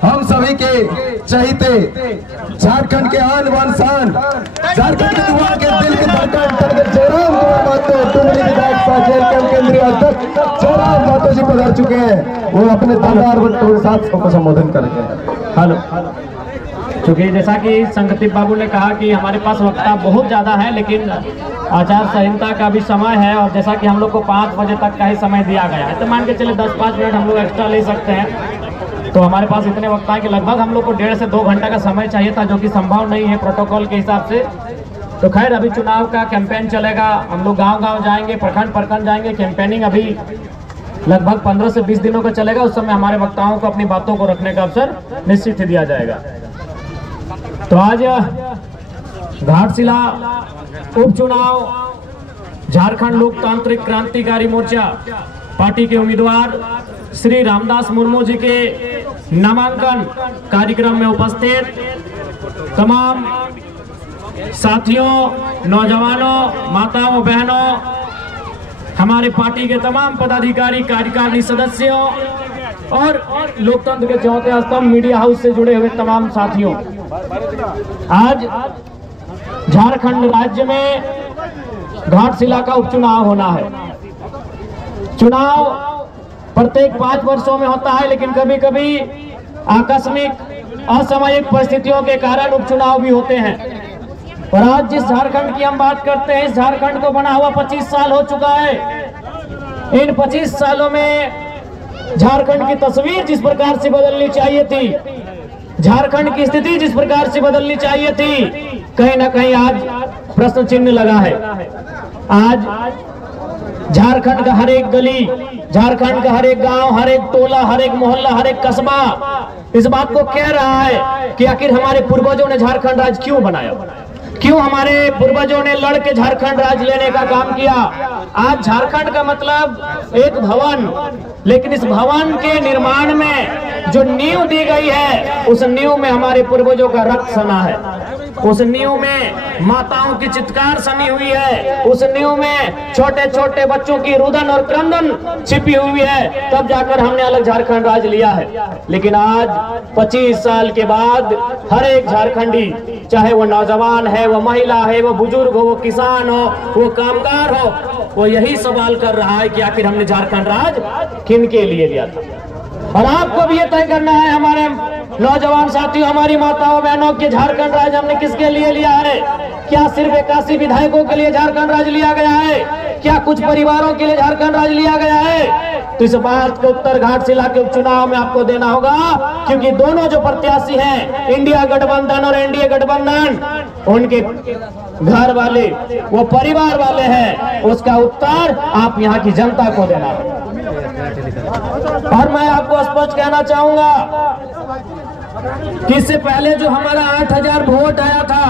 हम सभी के चहीते झारखंड के आन बान शान, झारखंड के युवा के दिल के धड़कन जयराम कुमार महतो टुमली विधायक सभा जेल कैंप केंद्रीय अध्यक्ष जयराम महतो जी पधार चुके हैं। वो अपने दमदार वक्तव्य के साथ सबको संबोधन करेंगे। हेलो, क्योंकि जैसा कि संगीत बाबू ने कहा कि हमारे पास वक्ता बहुत ज़्यादा है, लेकिन आचार संहिता का भी समय है और जैसा कि हम लोग को 5 बजे तक का ही समय दिया गया है, तो मान के चले 10-5 मिनट हम लोग एक्स्ट्रा ले सकते हैं। तो हमारे पास इतने वक्ता है कि लगभग हम लोग को 1.5 से 2 घंटा का समय चाहिए था, जो कि संभव नहीं है प्रोटोकॉल के हिसाब से। तो खैर, अभी चुनाव का कैंपेन चलेगा, हम लोग गाँव-गाँव जाएंगे, प्रखंड जाएंगे। कैंपेनिंग अभी लगभग 15 से 20 दिनों का चलेगा। उस समय हमारे वक्ताओं को अपनी बातों को रखने का अवसर निश्चित ही दिया जाएगा। तो आज घाटशिला उपचुनाव झारखंड लोकतांत्रिक क्रांतिकारी मोर्चा पार्टी के उम्मीदवार श्री रामदास मुर्मू जी के नामांकन कार्यक्रम में उपस्थित तमाम साथियों, नौजवानों, माताओं, बहनों, हमारे पार्टी के तमाम पदाधिकारी, कार्यकारिणी सदस्यों और लोकतंत्र के चौथे स्तंभ मीडिया हाउस से जुड़े हुए तमाम साथियों, आज झारखंड राज्य में घाटशिला का उपचुनाव होना है। चुनाव प्रत्येक 5 वर्षों में होता है, लेकिन कभी कभी आकस्मिक असामयिक परिस्थितियों के कारण उपचुनाव भी होते हैं। और आज जिस झारखंड की हम बात करते हैं, इस झारखंड को बना हुआ 25 साल हो चुका है। इन 25 सालों में झारखंड की तस्वीर जिस प्रकार से बदलनी चाहिए थी, झारखंड की स्थिति जिस प्रकार से बदलनी चाहिए थी, कहीं ना कहीं आज प्रश्न चिन्ह लगा है। आज झारखंड का हर एक गली, झारखंड का हर एक गांव, हर एक टोला, हर एक मोहल्ला, हर एक कस्बा इस बात को कह रहा है कि आखिर हमारे पूर्वजों ने झारखंड राज्य क्यों बनाया, क्यों हमारे पूर्वजों ने लड़ के झारखंड राज्य लेने का काम किया। आज झारखंड का मतलब एक भवन, लेकिन इस भवन के निर्माण में जो नींव दी गई है, उस नींव में हमारे पूर्वजों का रक्त सना है, उस नींव में माताओं की चित्कार सनी हुई है, उस नींव में छोटे छोटे बच्चों की रुदन और क्रंदन छिपी हुई है, तब जाकर हमने अलग झारखंड राज्य लिया है। लेकिन आज 25 साल के बाद हर एक झारखंडी, चाहे वो नौजवान है, वो महिला है, वो बुजुर्ग हो, वो किसान हो, वो कामगार हो, वो यही सवाल कर रहा है कि आखिर हमने झारखंड राज्य किन के लिए लिया था। और आपको भी ये तय करना है, हमारे नौजवान साथियों, हमारी माताओं बहनों, के झारखंड राज्य हमने किसके लिए लिया है? क्या सिर्फ 81 विधायकों के लिए झारखंड राज्य लिया गया है? क्या कुछ परिवारों के लिए झारखंड राज्य लिया गया है? तो इस बात का उत्तर घाटशिला के उपचुनाव में आपको देना होगा, क्योंकि दोनों जो प्रत्याशी हैं, इंडिया गठबंधन और एनडीए गठबंधन, उनके घर वाले, वो परिवार वाले हैं। उसका उत्तर आप यहाँ की जनता को देना है। और मैं आपको स्पष्ट कहना चाहूंगा कि इससे पहले जो हमारा 8000 वोट आया था,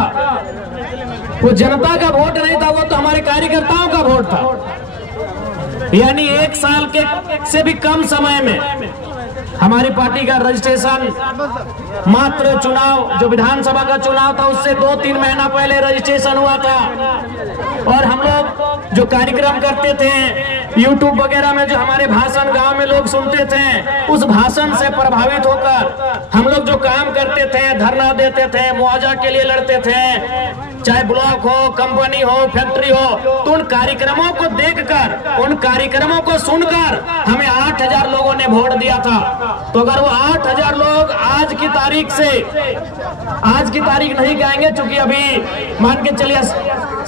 वो जनता का वोट नहीं था, वो तो हमारे कार्यकर्ताओं का वोट था। यानी 1 साल के से भी कम समय में हमारी पार्टी का रजिस्ट्रेशन, मात्र चुनाव जो विधानसभा का चुनाव था उससे 2-3 महीना पहले रजिस्ट्रेशन हुआ था। और हम लोग जो कार्यक्रम करते थे, यूट्यूब वगैरह में जो हमारे भाषण गांव में लोग सुनते थे, उस भाषण से प्रभावित होकर हम लोग जो काम करते थे, धरना देते थे, मुआवजा के लिए लड़ते थे, चाहे ब्लॉक हो, कंपनी हो, फैक्ट्री हो, तो उन कार्यक्रमों को देखकर, उन कार्यक्रमों को सुनकर हमें 8000 लोगों ने वोट दिया था। तो अगर वो 8000 लोग आज की तारीख से, आज की तारीख नहीं कहेंगे क्योंकि अभी मान के चलिए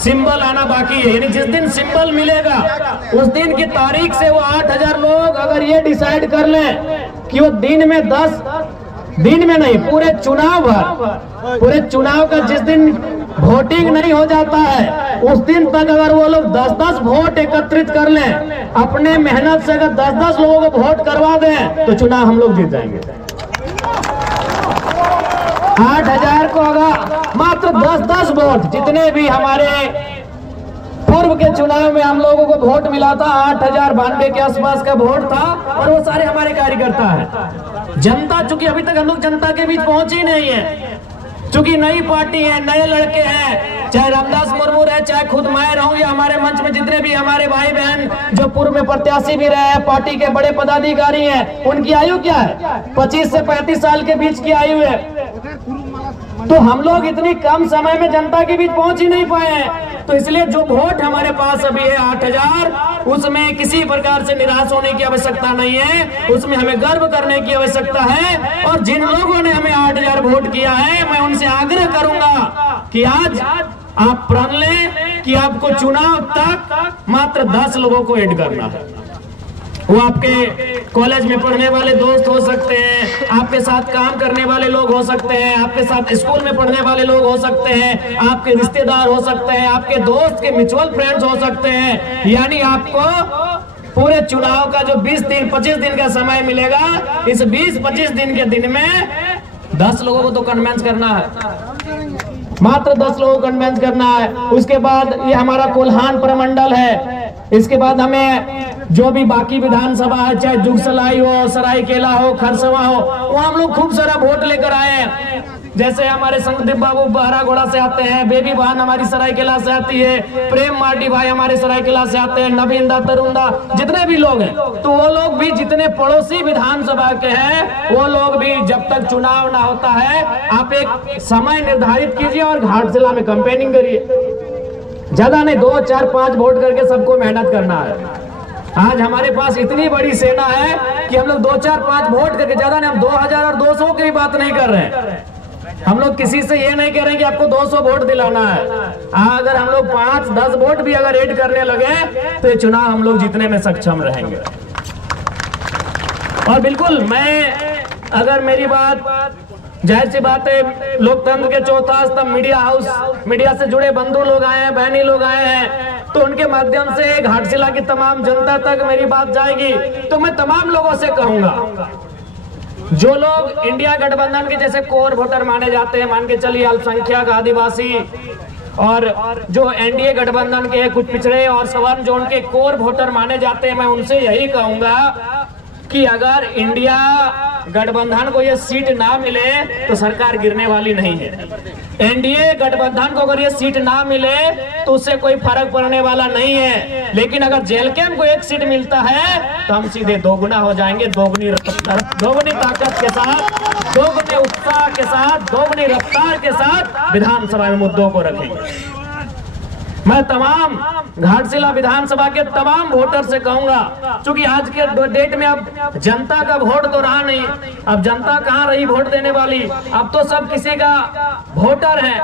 सिंबल आना बाकी है, यानी जिस दिन सिंबल मिलेगा उस दिन की तारीख से वो 8000 लोग अगर ये डिसाइड कर लें कि वो दिन में 10 दिन में नहीं, पूरे चुनाव भर, पूरे चुनाव का जिस दिन वोटिंग नहीं हो जाता है, उस दिन तक अगर वो लोग 10-10 वोट एकत्रित कर लें, अपने मेहनत से अगर 10-10 लोगों को वोट करवा दें, तो चुनाव हम लोग जीत जाएंगे। 8000 को अगर मात्र 10-10 वोट, जितने भी हमारे पूर्व के चुनाव में हम लोगों को वोट मिला था, 8092 के आसपास का वोट था, और वो सारे हमारे कार्यकर्ता हैं। जनता, चूंकि अभी तक हम लोग जनता के बीच पहुंची नहीं है, चूंकि नई पार्टी है, नए लड़के हैं, चाहे रामदास मुर्मू रहे, चाहे खुद मैं रहूं, या हमारे मंच में जितने भी हमारे भाई बहन जो पूर्व में प्रत्याशी भी रहे हैं, पार्टी के बड़े पदाधिकारी हैं, उनकी आयु क्या है? 25 से 35 साल के बीच की आयु है। तो हम लोग इतनी कम समय में जनता के बीच पहुंच ही नहीं पाए हैं। तो इसलिए जो वोट हमारे पास अभी है 8000, उसमें किसी प्रकार से निराश होने की आवश्यकता नहीं है, उसमें हमें गर्व करने की आवश्यकता है। और जिन लोगों ने हमें 8000 वोट किया है, मैं उनसे आग्रह करूंगा कि आज आप प्रण लें कि आपको चुनाव तक मात्र 10 लोगों को ऐड करना है। वो आपके कॉलेज में पढ़ने वाले दोस्त हो सकते हैं, आपके साथ काम करने वाले लोग हो सकते हैं, आपके साथ स्कूल में पढ़ने वाले लोग हो सकते हैं, आपके रिश्तेदार हो सकते हैं, आपके दोस्त के म्यूचुअल फ्रेंड्स हो सकते हैं। यानी आपको पूरे चुनाव का जो 20 दिन 25 दिन का समय मिलेगा, इस 20-25 दिन के दिन में 10 लोगों को तो कन्विंस करना है, मात्र 10 लोगों को कन्विंस करना है। उसके बाद ये हमारा कोल्हान प्रमंडल है। इसके बाद हमें जो भी बाकी विधानसभा है, चाहे जुगसलाई हो, सरायकेला हो, खरसवा हो, वहाँ हम लोग खूब सारा वोट लेकर आए हैं। जैसे हमारे संदीप बाबू बहरागोड़ा से आते हैं, बेबी बहन हमारी सरायकेला से आती है, प्रेम मार्डी भाई हमारे सरायकेला से आते हैं, नवीनदा तरुणदा, जितने भी लोग हैं, तो वो लोग भी जितने पड़ोसी विधानसभा के हैं, वो लोग भी जब तक चुनाव ना होता है, आप एक समय निर्धारित कीजिए और घाटशिला में कैंपेनिंग करिए। ज्यादा नहीं, 2, 4, 5 वोट करके सबको मेहनत करना है। आज हमारे पास इतनी बड़ी सेना है कि हम लोग 2, 4, 5 वोट करके, ज्यादा नहीं, हम 2000 और 200 की बात नहीं कर रहे हैं। हम लोग किसी से ये नहीं कह रहे कि आपको 200 वोट दिलाना है। अगर हम लोग 5-10 वोट भी अगर ऐड करने लगे तो ये चुनाव हम लोग जीतने में सक्षम रहेंगे। और बिल्कुल मैं, अगर मेरी बात, जाहिर सी बात है, लोकतंत्र के चौथा स्तंभ मीडिया हाउस, मीडिया से जुड़े बंधु लोग आए हैं, बहनी लोग आए हैं, तो उनके माध्यम से घाटशिला की तमाम जनता तक मेरी बात जाएगी। तो मैं तमाम लोगों से कहूंगा, जो लोग इंडिया गठबंधन के जैसे कोर वोटर माने जाते हैं, मान के चलिए अल्पसंख्यक, आदिवासी, और जो एनडीए गठबंधन के कुछ पिछड़े और सवर्ण जो उनके कोर वोटर माने जाते हैं, मैं उनसे यही कहूंगा कि अगर इंडिया गठबंधन को ये सीट ना मिले तो सरकार गिरने वाली नहीं है। एनडीए गठबंधन को अगर ये सीट ना मिले तो उससे कोई फर्क पड़ने वाला नहीं है। लेकिन अगर जेएलकेएम को एक सीट मिलता है तो हम सीधे दोगुना हो जाएंगे, दोगुनी ताकत के साथ, दोगुने उत्साह के साथ, दोगुनी रफ्तार के साथ विधानसभा में मुद्दों को रखेंगे। मैं तमाम घाटशिला विधानसभा के तमाम वोटर से कहूंगा, क्योंकि आज के डेट में अब जनता का वोट तो रहा नहीं, अब जनता कहाँ रही वोट देने वाली, अब तो सब किसी का वोटर है।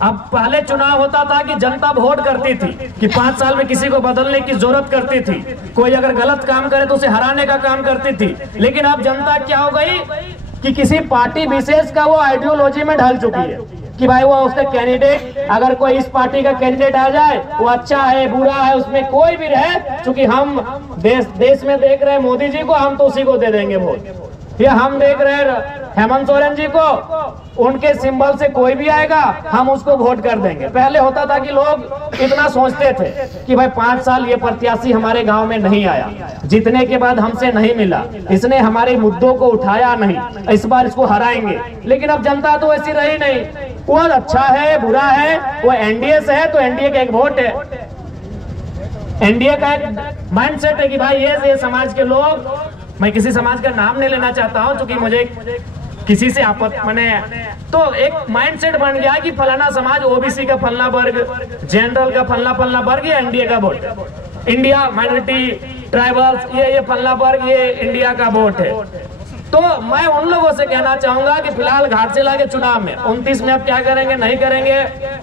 अब पहले चुनाव होता था कि जनता वोट करती थी कि 5 साल में किसी को बदलने की जरूरत करती थी, कोई अगर गलत काम करे तो उसे हराने का काम करती थी। लेकिन अब जनता क्या हो गई कि किसी पार्टी विशेष का वो आइडियोलॉजी में ढल चुकी है कि भाई वो उसका कैंडिडेट, अगर कोई इस पार्टी का कैंडिडेट आ जाए वो अच्छा है बुरा है, उसमें कोई भी रहे, क्योंकि हम देश में देख रहे हैं मोदी जी को, हम तो उसी को दे देंगे वोट। या हम देख रहे हैं हेमंत सोरेन जी को, उनके सिंबल से कोई भी आएगा हम उसको वोट कर देंगे। पहले होता था कि लोग इतना सोचते थे कि भाई 5 साल ये प्रत्याशी हमारे गांव में नहीं आया, जीतने के बाद हमसे नहीं मिला, इसने हमारे मुद्दों को उठाया नहीं, इस बार इसको हराएंगे। लेकिन अब जनता तो ऐसी रही नहीं, वो अच्छा है बुरा है, वो एनडीए से है तो एनडीए का एक वोट है, एनडीए का एक माइंडसेट है कि भाई ये समाज के लोग, मैं किसी समाज का नाम नहीं लेना चाहता हूं क्योंकि मुझे किसी से आपत्ति, मैंने तो एक माइंडसेट बन गया कि फलाना समाज, ओबीसी का फलना वर्ग, जनरल का फलना वर्ग, ये एनडीए का वोट, इंडिया माइनॉरिटी ट्राइबल्स, ये फलना वर्ग, ये इंडिया का वोट है। तो मैं उन लोगों से कहना चाहूंगा कि फिलहाल घाटशिला के चुनाव में 29 में आप क्या करेंगे नहीं करेंगे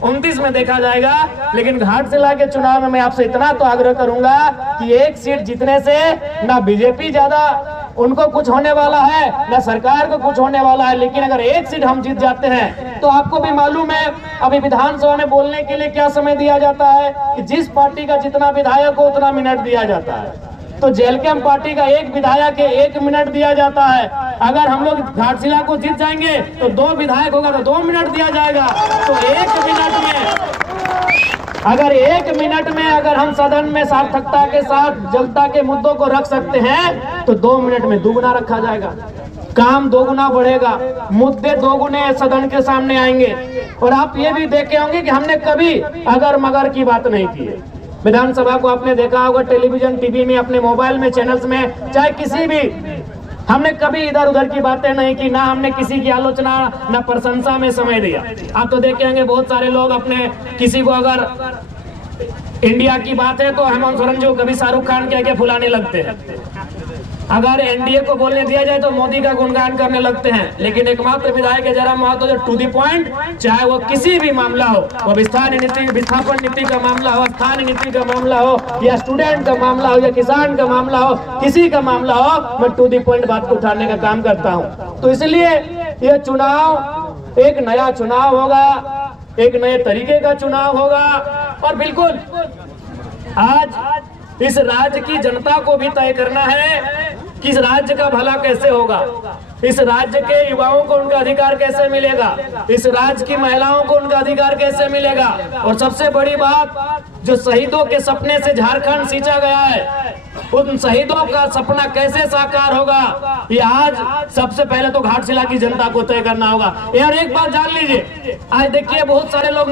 29 में देखा जाएगा, लेकिन घाटशिला के चुनाव में मैं आपसे इतना तो आग्रह करूंगा कि एक सीट जीतने से ना बीजेपी ज्यादा उनको कुछ होने वाला है, ना सरकार को कुछ होने वाला है। लेकिन अगर एक सीट हम जीत जाते हैं तो आपको भी मालूम है अभी विधानसभा में बोलने के लिए क्या समय दिया जाता है कि जिस पार्टी का जितना विधायक हो उतना मिनट दिया जाता है। तो जेएलकेएम पार्टी का एक विधायक के 1 मिनट दिया जाता है। अगर हम लोग घाटशिला को जीत जाएंगे तो 2 विधायक होगा तो 2 मिनट दिया जाएगा। तो 1 मिनट में अगर हम सदन में सार्थकता के साथ जनता के मुद्दों को रख सकते हैं तो 2 मिनट में दुगना रखा जाएगा। काम दोगुना बढ़ेगा, मुद्दे दोगुने सदन के सामने आएंगे। और आप ये भी देखे होंगे कि हमने कभी अगर मगर की बात नहीं की है। विधानसभा को आपने देखा होगा टेलीविजन, टीवी में, अपने मोबाइल में, चैनल्स में, चाहे किसी भी, हमने कभी इधर उधर की बातें नहीं की, ना हमने किसी की आलोचना ना प्रशंसा में समय दिया। आप तो देखे होंगे बहुत सारे लोग अपने किसी को अगर इंडिया की बात है तो हेमंत सोरेन जी को कभी शाहरुख खान कह के फुलाने लगते हैं, अगर एनडीए को बोलने दिया जाए तो मोदी का गुणगान करने लगते हैं। लेकिन एकमात्र विधायक है जयराम महतो जो टू द पॉइंट, चाहे वो किसी भी मामला हो, वो विस्थापन नीति का मामला हो, स्थानीय नीति का मामला हो, या स्टूडेंट का मामला हो, या किसान का मामला हो, किसी का मामला हो, मैं टू द पॉइंट बात को उठाने का काम करता हूँ। तो इसलिए ये चुनाव एक नया चुनाव होगा, एक नए तरीके का चुनाव होगा। और बिल्कुल आज इस राज्य की जनता को भी तय करना है कि इस राज्य का भला कैसे होगा, इस राज्य के युवाओं को उनका अधिकार कैसे मिलेगा, इस राज्य की महिलाओं को उनका अधिकार कैसे मिलेगा। और सबसे बड़ी बात, जो शहीदों के सपने से झारखंड सींचा गया है, उन शहीदों का सपना कैसे साकार होगा, ये आज सबसे पहले तो घाटशिला की जनता को तय करना होगा। यार एक बात जान लीजिए, आज देखिए बहुत सारे लोग,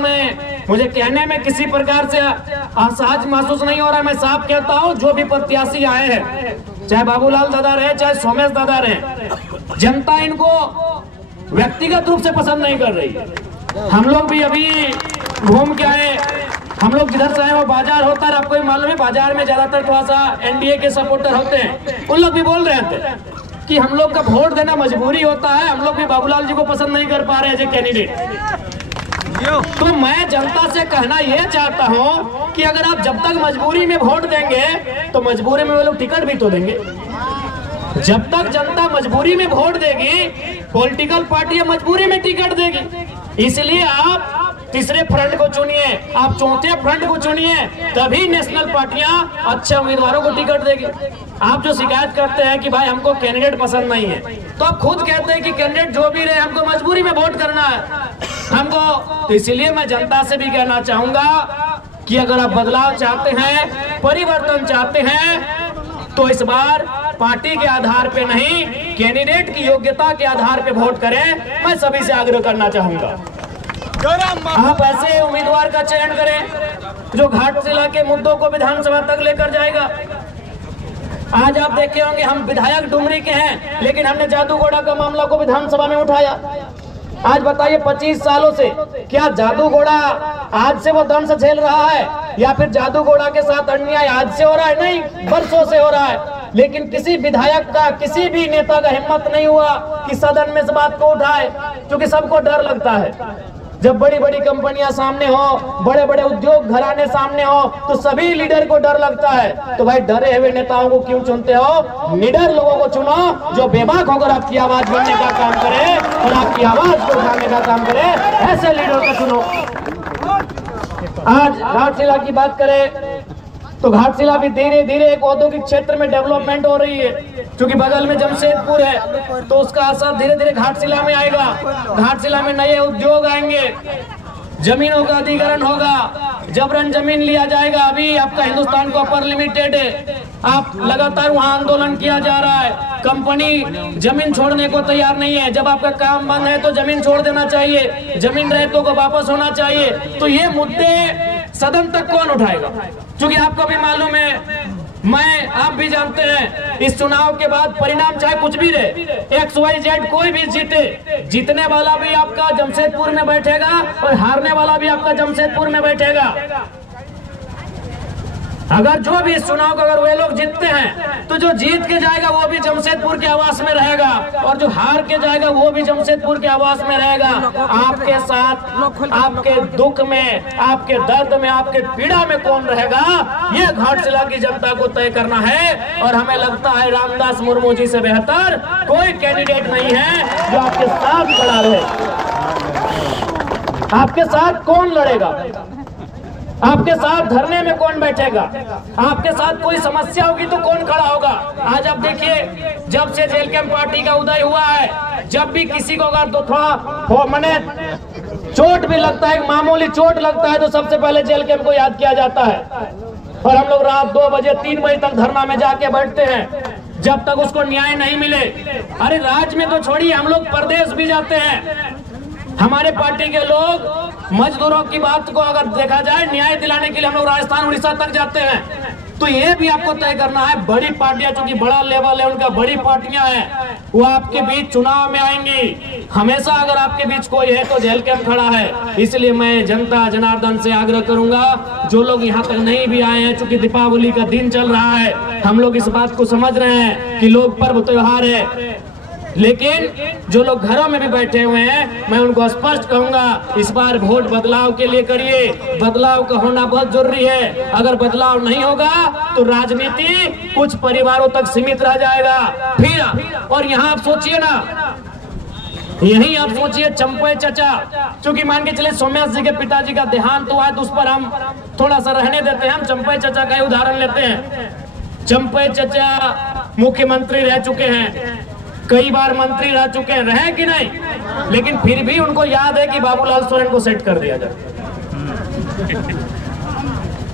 मुझे कहने में किसी प्रकार से असहज महसूस नहीं हो रहा है, मैं साफ कहता हूँ, जो भी प्रत्याशी आए हैं, चाहे बाबूलाल दादा रहे, चाहे सोमेश दादा रहे, जनता इनको व्यक्तिगत रूप से पसंद नहीं कर रही है। हम लोग भी अभी घूम के आए, हम लोग जिधर से आए वो बाजार होता है, आपको मालूम है बाजार में ज्यादातर थोड़ा सा एनडीए के सपोर्टर होते हैं, उन लोग भी बोल रहे थे कि हम लोग का वोट देना मजबूरी होता है, हम लोग भी बाबूलाल जी को पसंद नहीं कर पा रहे हैं कैंडिडेट। तो मैं जनता से कहना यह चाहता हूं कि अगर आप जब तक मजबूरी में वोट देंगे तो मजबूरी में वो लोग टिकट भी तो देंगे। जब तक जनता मजबूरी में वोट देगी, पॉलिटिकल पार्टियां मजबूरी में टिकट देगी। इसलिए आप तीसरे फ्रंट को चुनिए, आप चौथे फ्रंट को चुनिए, तभी नेशनल पार्टियां अच्छे उम्मीदवारों को टिकट देगी। आप जो शिकायत करते हैं कि भाई हमको कैंडिडेट पसंद नहीं है, तो आप खुद कहते हैं कि कैंडिडेट जो भी रहे हमको मजबूरी में वोट करना है हमको। तो इसलिए मैं जनता से भी कहना चाहूंगा कि अगर आप बदलाव चाहते हैं, परिवर्तन चाहते हैं, तो इस बार पार्टी के आधार पे नहीं, कैंडिडेट की योग्यता के आधार पे वोट करें। मैं सभी से आग्रह करना चाहूंगा, आप ऐसे उम्मीदवार का चयन करें जो घाटशिला के मुद्दों को विधानसभा तक लेकर जाएगा। आज आप देखे होंगे हम विधायक डुमरी के हैं, लेकिन हमने जादूगोड़ा का मामला को विधानसभा में उठाया। आज बताइए 25 सालों से क्या जादूगोड़ा आज से वो दंड से झेल रहा है, या फिर जादूगोड़ा के साथ अन्याय आज से हो रहा है? नहीं, बरसों से हो रहा है। लेकिन किसी विधायक का, किसी भी नेता का हिम्मत नहीं हुआ कि सदन में इस बात को उठाए, क्योंकि सबको डर लगता है। जब बड़ी बड़ी कंपनियां सामने हो, बड़े बड़े उद्योग घराने सामने हो, तो सभी लीडर को डर लगता है। तो भाई डरे हुए नेताओं को क्यों चुनते हो? निडर लोगों को चुनो जो बेबाक होकर आपकी आवाज बनने का काम करे और आपकी आवाज को उठाने का काम करे, ऐसे लीडर को चुनो। आज घाटशिला की बात करें तो घाटशिला भी धीरे धीरे एक औद्योगिक क्षेत्र में डेवलपमेंट हो रही है, क्योंकि बगल में जमशेदपुर है, तो उसका असर धीरे धीरे घाटशिला में आएगा। घाटशिला में नए उद्योग आएंगे, जमीनों का अधिग्रहण होगा, जबरन जमीन लिया जाएगा। अभी आपका हिंदुस्तान कॉपर लिमिटेड है, आप लगातार वहां आंदोलन किया जा रहा है, कंपनी जमीन छोड़ने को तैयार नहीं है। जब आपका काम बंद है तो जमीन छोड़ देना चाहिए, जमीन रहितों को वापस होना चाहिए। तो ये मुद्दे सदन तक कौन उठाएगा? क्योंकि आपको भी मालूम है, मैं आप भी जानते हैं, इस चुनाव के बाद परिणाम चाहे कुछ भी रहे, XYZ कोई भी जीते, जीतने वाला भी आपका जमशेदपुर में बैठेगा और हारने वाला भी आपका जमशेदपुर में बैठेगा। अगर जो भी इस चुनाव को अगर वे लोग जीतते हैं तो जो जीत के जाएगा वो भी जमशेदपुर के आवास में रहेगा, और जो हार के जाएगा वो भी जमशेदपुर के आवास में रहेगा। आपके साथ, आपके दुख में, आपके दर्द में, आपके पीड़ा में कौन रहेगा, ये घाटशिला की जनता को तय करना है। और हमें लगता है रामदास मुर्मू जी से बेहतर कोई कैंडिडेट नहीं है जो आपके साथ खड़ा रहे। आपके साथ कौन लड़ेगा? आपके साथ धरने में कौन बैठेगा? आपके साथ कोई समस्या होगी तो कौन खड़ा होगा? आज आप देखिए, जब से जेल कैंप पार्टी का उदय हुआ है, जब भी किसी को अगर तो थोड़ा मने चोट भी लगता है, मामूली चोट लगता है, तो सबसे पहले जेल कैंप को याद किया जाता है। और हम लोग रात 2 बजे 3 बजे तक धरना में जाके बैठते हैं। जब तक उसको न्याय नहीं मिले। अरे राज्य में तो छोड़िए, हम लोग प्रदेश भी जाते हैं। हमारे पार्टी के लोग मजदूरों की बात को अगर देखा जाए, न्याय दिलाने के लिए हम लोग राजस्थान उड़ीसा तक जाते हैं। तो ये भी आपको तय करना है, बड़ी पार्टियां, चूंकि बड़ा लेवल है उनका, बड़ी पार्टियां हैं, वो आपके बीच चुनाव में आएंगी। हमेशा अगर आपके बीच कोई है तो जेल कैंप खड़ा है। इसलिए मैं जनता जनार्दन से आग्रह करूंगा, जो लोग यहाँ तक नहीं भी आए हैं, चूंकि दीपावली का दिन चल रहा है, हम लोग इस बात को समझ रहे हैं कि लोग पर्व त्योहार है, लेकिन जो लोग घरों में भी बैठे हुए हैं, मैं उनको स्पष्ट कहूंगा, इस बार वोट बदलाव के लिए करिए। बदलाव का होना बहुत जरूरी है। अगर बदलाव नहीं होगा तो राजनीति कुछ परिवारों तक सीमित रह जाएगा। फिर और यहाँ आप सोचिए ना, यही आप सोचिए चंपई चचा, क्योंकि मान के चले सोम्या जी के पिताजी का देहांत हुआ है, तो उस पर हम थोड़ा सा रहने देते हैं। हम चंपई चचा का उदाहरण लेते हैं। चंपई चचा मुख्यमंत्री रह चुके हैं, कई बार मंत्री रह चुके हैं, रहे कि नहीं, लेकिन फिर भी उनको याद है कि बाबूलाल सोरेन को सेट कर दिया जाए।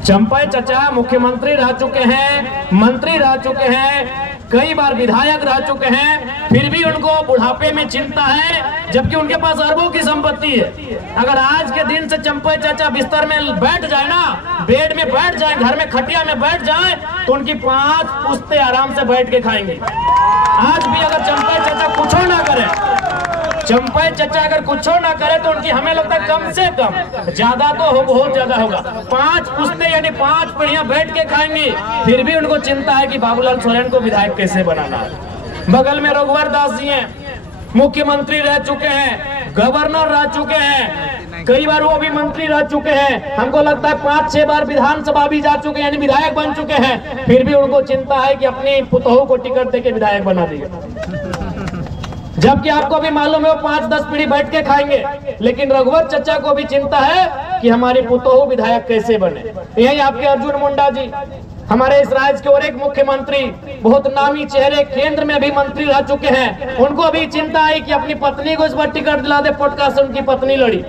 चंपई चचा मुख्यमंत्री रह चुके हैं, मंत्री रह चुके हैं, कई बार विधायक रह चुके हैं, फिर भी उनको बुढ़ापे में चिंता है, जबकि उनके पास अरबों की संपत्ति है। अगर आज के दिन से चंपई चाचा बिस्तर में बैठ जाए ना, बेड में बैठ जाए, घर में खटिया में बैठ जाए, तो उनकी 5 पुश्ते आराम से बैठ के खाएंगे। आज भी अगर चंपई चाचा कुछ ना करे, चंपई चाचा अगर कुछ ना करे, तो उनकी हमें लगता है कम से कम, ज्यादा तो हो, बहुत ज्यादा होगा, 5 पुश्ते यानी 5 पीढ़ियां बैठ के खाएंगी। फिर भी उनको चिंता है कि बाबूलाल सोरेन को विधायक कैसे बनाना है। बगल में रघुवर दास जी हैं, मुख्यमंत्री रह चुके हैं, गवर्नर रह चुके हैं, कई बार वो भी मंत्री रह चुके हैं, हमको लगता है 5-6 बार विधानसभा भी जा चुके हैं, यानी विधायक बन चुके हैं। फिर भी उनको चिंता है कि अपनी पुतोहू को टिकट देके विधायक बना दिए, जबकि आपको भी मालूम है वो 5-10 पीढ़ी बैठ के खाएंगे। लेकिन रघुवर चचा को भी चिंता है कि हमारी पुतोहू विधायक कैसे बने। यही आपके अर्जुन मुंडा जी, हमारे इस राज्य के और एक मुख्यमंत्री, बहुत नामी चेहरे, केंद्र में भी मंत्री रह चुके हैं, उनको भी चिंता है कि अपनी पत्नी को इस बार टिकट दिला दे, पटका से उनकी पत्नी लड़ी।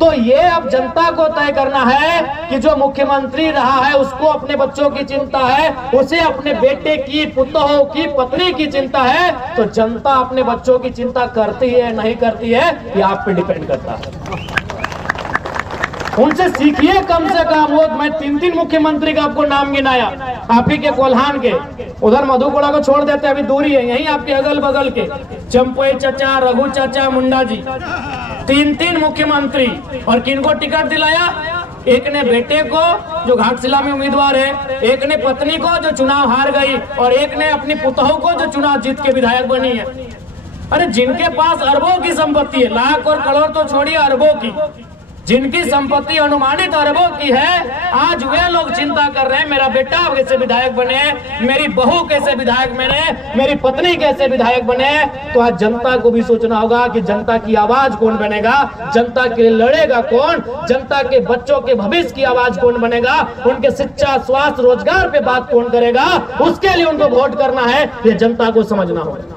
तो ये अब जनता को तय करना है कि जो मुख्यमंत्री रहा है उसको अपने बच्चों की चिंता है, उसे अपने बेटे की, पुतोहू की, पत्नी की चिंता है। तो जनता अपने बच्चों की चिंता करती है नहीं करती है, ये आप पे डिपेंड करता है। उनसे सीखिए कम से कम। वो मैं 3 मुख्यमंत्री का आपको नाम गिनाया, आप ही के कोल्हान के, उधर मधुपुरा को छोड़ देते, अभी दूरी है, यही आपके अगल बगल के चंपई चचा, रघु चाचा, मुंडा जी, 3 मुख्यमंत्री। और किनको टिकट दिलाया? एक ने बेटे को जो घाटशिला में उम्मीदवार है, एक ने पत्नी को जो चुनाव हार गई, और एक ने अपनी पुतोहू को जो चुनाव जीत के विधायक बनी है। अरे जिनके पास अरबों की संपत्ति है, लाख और करोड़ तो छोड़िए, अरबों की, जिनकी संपत्ति अनुमानित अरबों की है, आज वे लोग चिंता कर रहे हैं मेरा बेटा कैसे विधायक बने, मेरी बहू कैसे विधायक बने, मेरी पत्नी कैसे विधायक बने। तो आज जनता को भी सोचना होगा कि जनता की आवाज कौन बनेगा, जनता के लिए लड़ेगा कौन, जनता के बच्चों के भविष्य की आवाज कौन बनेगा, उनके शिक्षा, स्वास्थ्य, रोजगार पे बात कौन करेगा, उसके लिए उनको वोट करना है, ये जनता को समझना होगा।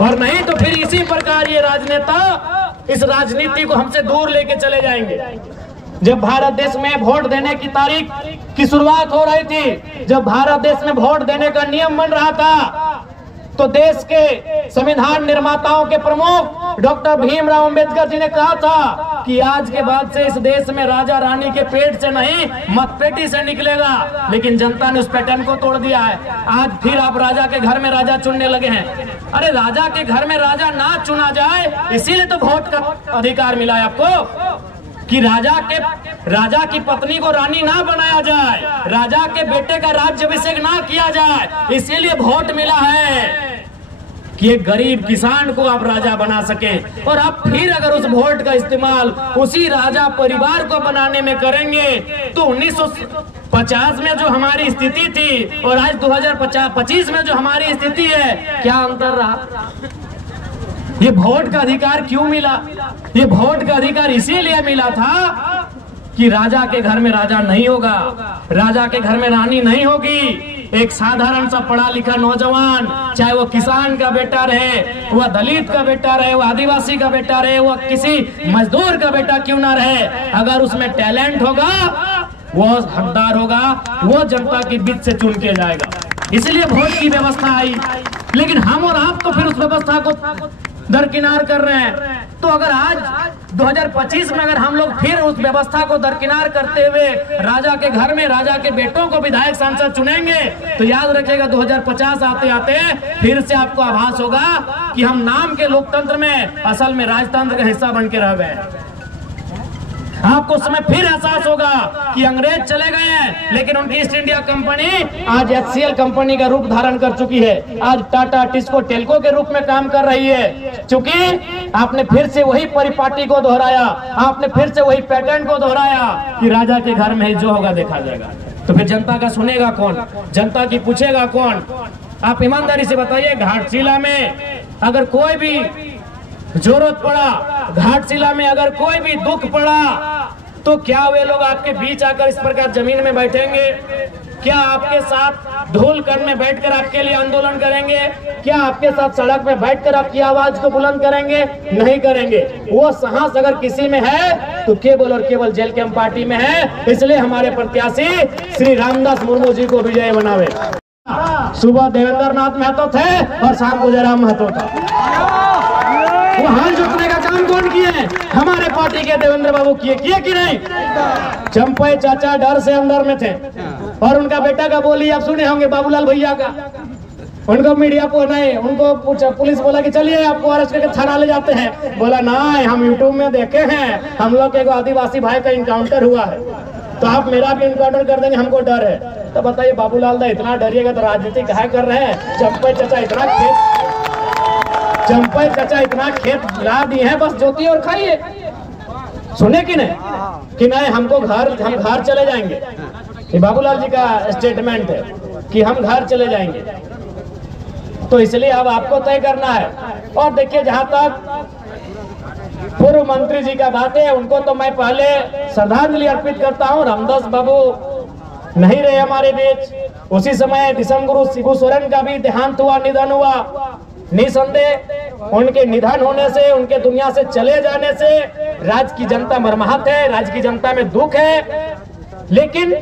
और नहीं तो फिर इसी प्रकार ये राजनेता इस राजनीति को हमसे दूर लेके चले जाएंगे। जब भारत देश में वोट देने की तारीख की शुरुआत हो रही थी, जब भारत देश में वोट देने का नियम बन रहा था, तो देश के संविधान निर्माताओं के प्रमुख डॉक्टर भीमराव अंबेडकर जी ने कहा था कि आज के बाद से इस देश में राजा रानी के पेट से नहीं, मतपेटी से निकलेगा। लेकिन जनता ने उस पैटर्न को तोड़ दिया है। आज फिर आप राजा के घर में राजा चुनने लगे हैं। अरे राजा के घर में राजा ना चुना जाए, इसीलिए तो वोट का अधिकार मिला है आपको, कि राजा की पत्नी को रानी ना बनाया जाए, राजा के बेटे का राज्याभिषेक ना किया जाए, इसीलिए वोट मिला है कि एक गरीब किसान को आप राजा बना सके। और आप फिर अगर उस वोट का इस्तेमाल उसी राजा परिवार को बनाने में करेंगे, तो 1950 में जो हमारी स्थिति थी और आज 2025 में जो हमारी स्थिति है, क्या अंतर रहा। ये वोट का अधिकार क्यों मिला? ये वोट का अधिकार इसीलिए मिला था कि राजा के घर में राजा नहीं होगा, राजा के घर में रानी नहीं होगी। एक साधारण सा पढ़ा लिखा नौजवान, चाहे वो किसान का बेटा रहे, वह दलित का बेटा रहे, वह आदिवासी का बेटा रहे, वह किसी मजदूर का बेटा क्यों ना रहे, अगर उसमें टैलेंट होगा, वो हकदार होगा, वो जनता के बीच से चुन के जाएगा। इसलिए वोट की व्यवस्था आई। लेकिन हम और आप तो फिर उस व्यवस्था को दरकिनार कर रहे हैं। तो अगर आज 2025 में अगर हम लोग फिर उस व्यवस्था को दरकिनार करते हुए राजा के घर में राजा के बेटों को विधायक सांसद चुनेंगे, तो याद रखिएगा 2050 आते आते फिर से आपको आभास होगा कि हम नाम के लोकतंत्र में असल में राजतंत्र का हिस्सा बन के रह गए। आपको उस समय फिर एहसास होगा कि अंग्रेज चले गए हैं, लेकिन उनकी ईस्ट इंडिया कंपनी आज HCL कंपनी का रूप धारण कर चुकी है। आज टाटा टिस्को टेल्को के रूप में काम कर रही है। चूंकि आपने फिर से वही परिपाटी को दोहराया, आपने फिर से वही पैटर्न को दोहराया कि राजा के घर में जो होगा देखा जाएगा। तो फिर जनता का सुनेगा कौन, जनता की पूछेगा कौन? आप ईमानदारी से बताइए, घाटशिला में अगर कोई भी जरूरत पड़ा, घाटशिला में अगर कोई भी दुख पड़ा, तो क्या वे लोग आपके बीच आकर इस प्रकार जमीन में बैठेंगे? क्या आपके साथ ढोल कर में बैठकर आपके लिए आंदोलन करेंगे? क्या आपके साथ सड़क में बैठकर आपकी आवाज को बुलंद करेंगे? नहीं करेंगे। वो साहस अगर किसी में है तो केवल और केवल जेल कैंप पार्टी में है। इसलिए हमारे प्रत्याशी श्री रामदास मुर्मू जी को विजय बनावे। सुबह देवेंद्र नाथ महतो थे और शाम को जयराम महतो था। वो हाथ जुटने का काम कौन किए? हमारे पार्टी के देवेंद्र बाबू किए कि नहीं? चंपई चाचा डर से अंदर में थे और उनका बेटा का बोली आप सुने होंगे, बाबूलाल भैया का। उनको मीडिया को नहीं, उनको पूछा, पुलिस बोला कि चलिए आपको अरेस्ट करके थाना ले जाते हैं। बोला नहीं, हम यूट्यूब में देखे हैं, हम लोग के आदिवासी भाई का इनकाउंटर हुआ है, तो आप मेरा भी इनकाउंटर कर देंगे, हमको डर है। तो बताइए बाबूलाल दा इतना डरिएगा तो राजनीति काहे कर रहे हैं? चंपई चाचा इतना खेत ला दिए हैं, बस जोतिए और खाइए। सुने कि नहीं हम घर चले जाएंगे। ये बाबूलाल जी का स्टेटमेंट है कि हम घर चले जाएंगे। तो इसलिए अब आपको तय करना है। और देखिए, जहां तक पूर्व मंत्री जी का बात है, उनको तो मैं पहले श्रद्धांजलि अर्पित करता हूं। रामदास बाबू नहीं रहे हमारे बीच। उसी समय दिसंग गुरु शिबू सोरेन का भी देहांत हुआ, निधन हुआ। निसंदेह उनके निधन होने से, उनके दुनिया से चले जाने से राज्य की जनता मर्माहत है, राज्य की जनता में दुख है। लेकिन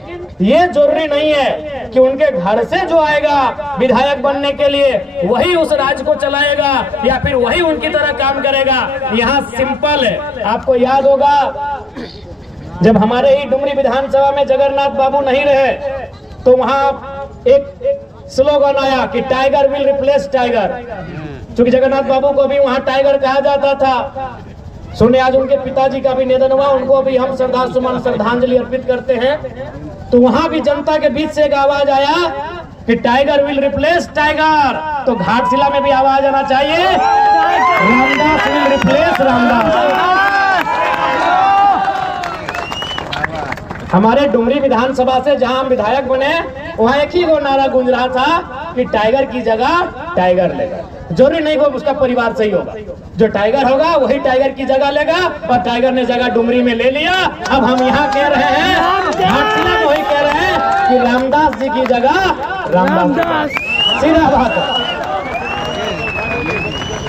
ये जरूरी नहीं है कि उनके घर से जो आएगा विधायक बनने के लिए वही उस राज्य को चलाएगा या फिर वही उनकी तरह काम करेगा। यहाँ सिंपल है। आपको याद होगा जब हमारे ही डुमरी विधानसभा में जगन्नाथ बाबू नहीं रहे तो वहाँ एक स्लोगन आया कि टाइगर विल रिप्लेस टाइगर। क्योंकि जगन्नाथ बाबू को भी वहाँ टाइगर कहा जाता था। सुने, आज उनके पिताजी का भी निधन हुआ, उनको भी हम श्रद्धांजलि अर्पित करते हैं। तो वहाँ भी जनता के बीच से एक आवाज आया कि टाइगर विल रिप्लेस टाइगर। तो घाटशिला में भी आवाज आना चाहिए, रामदास विल रिप्लेस रामदास। हमारे डुमरी विधानसभा से जहां हम विधायक बने वहां एक ही वो नारा गूंज रहा था कि टाइगर की जगह टाइगर लेगा। जरूरी नहीं वो उसका परिवार सही होगा, जो टाइगर होगा वही टाइगर की जगह लेगा। और टाइगर ने जगह डुमरी में ले लिया। अब हम यहाँ कह रहे हैं, घाटशिला में वही कह रहे हैं कि रामदास जी की जगह रामदास, सीधा बात है।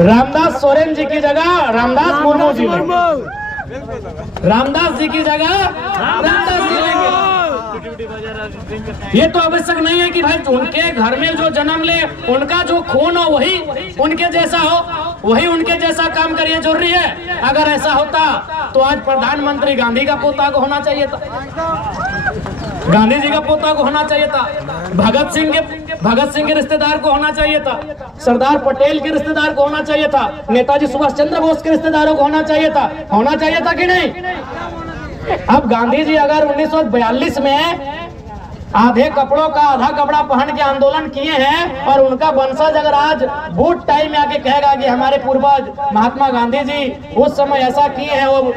रामदास सोरेन जी की जगह रामदास मुर्मू जी लेंगे, रामदास जी की जगह रामदास जी लेंगे। ये तो आवश्यक नहीं है कि भाई उनके घर में जो जन्म ले उनका जो खून हो वही उनके जैसा हो, वही उनके जैसा काम करिए। जरूरी है? अगर ऐसा होता तो आज प्रधानमंत्री गांधी का पोता को होना चाहिए था, गांधी जी का पोता को होना चाहिए था, भगत सिंह के रिश्तेदार को होना चाहिए था, सरदार पटेल के रिश्तेदार को होना चाहिए था, नेताजी सुभाष चंद्र बोस के रिश्तेदारों को होना चाहिए था कि नहीं? अब गांधी जी अगर 1942 में आधे कपड़ों का आधा कपड़ा पहन के आंदोलन किए हैं और उनका वंशज अगर आज बूट टाइम में आके कहेगा कि हमारे पूर्वज महात्मा गांधी जी उस समय ऐसा किए हैं, वो